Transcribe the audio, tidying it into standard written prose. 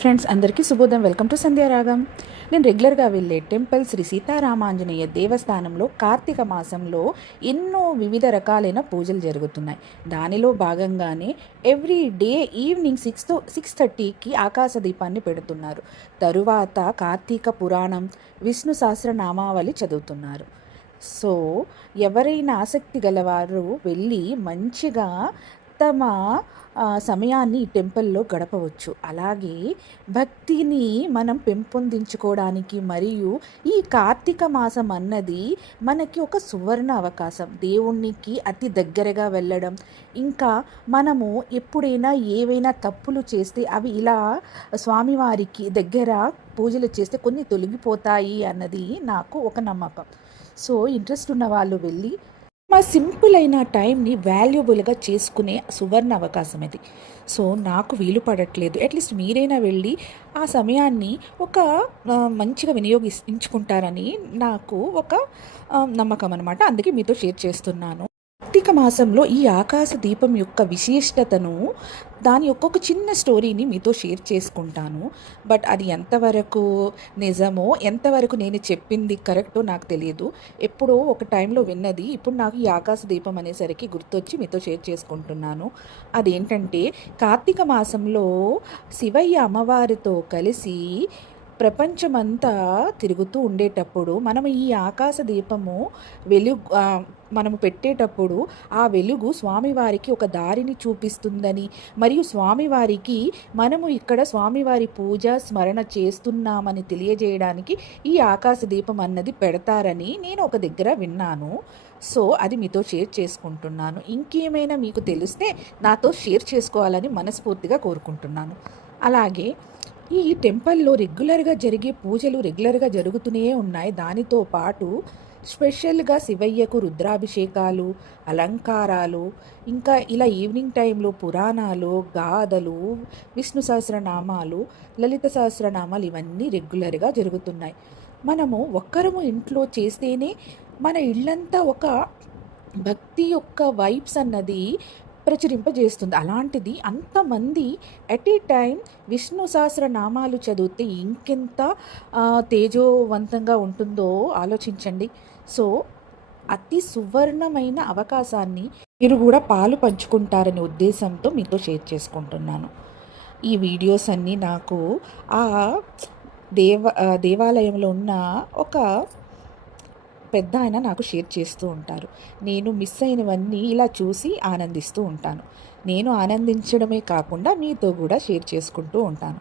Friends అందరికీ శుభోదయం. Welcome to Sandhyaragam. నేను రెగ్యులర్గా వెళ్ళే టెంపుల్ శ్రీ సీతారామాంజనేయ దేవస్థానంలో కార్తీక మాసంలో ఎన్నో వివిధ రకాలైన పూజలు జరుగుతున్నాయి. దానిలో భాగంగానే ఎవ్రీ డే ఈవినింగ్ 6:30కి ఆకాశ దీపాన్ని పెడుతున్నారు. తరువాత కార్తీక పురాణం, విష్ణు సహస్రనామావళి చదువుతున్నారు. సో ఎవరైనా ఆసక్తి గలవారు వెళ్ళి మంచిగా తమ సమయాన్ని ఈ టెంపుల్లో గడపవచ్చు. అలాగే భక్తిని మనం పెంపొందించుకోవడానికి మరియు ఈ కార్తీక మాసం అన్నది మనకి ఒక సువర్ణ అవకాశం. దేవునికి అతి దగ్గరగా వెళ్ళడం, ఇంకా మనము ఎప్పుడైనా ఏవైనా తప్పులు చేస్తే అవి ఇలా స్వామివారికి దగ్గర పూజలు చేస్తే కొన్ని తొలగిపోతాయి అన్నది నాకు ఒక నమ్మకం. సో ఇంట్రెస్ట్ ఉన్న వాళ్ళు వెళ్ళి మా సింపుల్ అయిన టైంని వాల్యుబుల్గా చేసుకునే సువర్ణ అవకాశం ఇది. సో నాకు వీలు పడట్లేదు. అట్లీస్ట్ మీరైనా వెళ్ళి ఆ సమయాన్ని ఒక మంచిగా వినియోగించుకుంటారని నాకు ఒక నమ్మకం అనమాట. అందుకే మీతో షేర్ చేస్తున్నాను. కార్తీక మాసంలో ఈ ఆకాశ దీపం యొక్క విశిష్టతను, దాని యొక్క ఒక చిన్న స్టోరీని మీతో షేర్ చేసుకుంటాను. బట్ అది ఎంతవరకు నిజమో, ఎంతవరకు నేను చెప్పింది కరెక్టో నాకు తెలియదు. ఎప్పుడో ఒక టైంలో విన్నది ఇప్పుడు నాకు ఈ ఆకాశ దీపం అనేసరికి గుర్తొచ్చి మీతో షేర్ చేసుకుంటున్నాను. అదేంటంటే, కార్తీక మాసంలో శివయ్య అమ్మవారితో కలిసి ప్రపంచమంతా తిరుగుతూ ఉండేటప్పుడు మనము ఈ ఆకాశ దీపము మనము పెట్టేటప్పుడు ఆ వెలుగు స్వామివారికి ఒక దారిని చూపిస్తుందని, మరియు స్వామివారికి మనము ఇక్కడ స్వామివారి పూజ స్మరణ చేస్తున్నామని తెలియజేయడానికి ఈ ఆకాశ దీపం అన్నది పెడతారని నేను ఒక దగ్గర విన్నాను. సో అది మీతో షేర్ చేసుకుంటున్నాను. ఇంకేమైనా మీకు తెలిస్తే నాతో షేర్ చేసుకోవాలని మనస్ఫూర్తిగా కోరుకుంటున్నాను. అలాగే ఈ టెంపుల్లో రెగ్యులర్గా జరిగే పూజలు రెగ్యులర్గా జరుగుతూనే ఉన్నాయి. దానితో పాటు స్పెషల్గా శివయ్యకు రుద్రాభిషేకాలు, అలంకారాలు, ఇంకా ఇలా ఈవినింగ్ టైంలో పురాణాలు, గాథలు, విష్ణు సహస్రనామాలు, లలిత సహస్రనామాలు ఇవన్నీ రెగ్యులర్గా జరుగుతున్నాయి. మనము ఒక్కరము ఇంట్లో చేస్తేనే మన ఇళ్ళంతా ఒక భక్తి యొక్క వైబ్స్ అన్నది ప్రచురింపజేస్తుంది. అలాంటిది అంతమంది ఎట్ ఏ టైం విష్ణు సహస్రనామాలు చదివితే ఇంకెంత తేజోవంతంగా ఉంటుందో ఆలోచించండి. సో అతి సువర్ణమైన అవకాశాన్ని మీరు కూడా పాలు పంచుకుంటారనే ఉద్దేశంతో మీతో షేర్ చేసుకుంటున్నాను. ఈ వీడియోస్ అన్నీ నాకు ఆ దేవాలయంలో ఉన్న ఒక పెద్ద ఆయన నాకు షేర్ చేస్తూ ఉంటారు. నేను మిస్ అయినవన్నీ ఇలా చూసి ఆనందిస్తూ ఉంటాను. నేను ఆనందించడమే కాకుండా మీతో కూడా షేర్ చేసుకుంటూ ఉంటాను.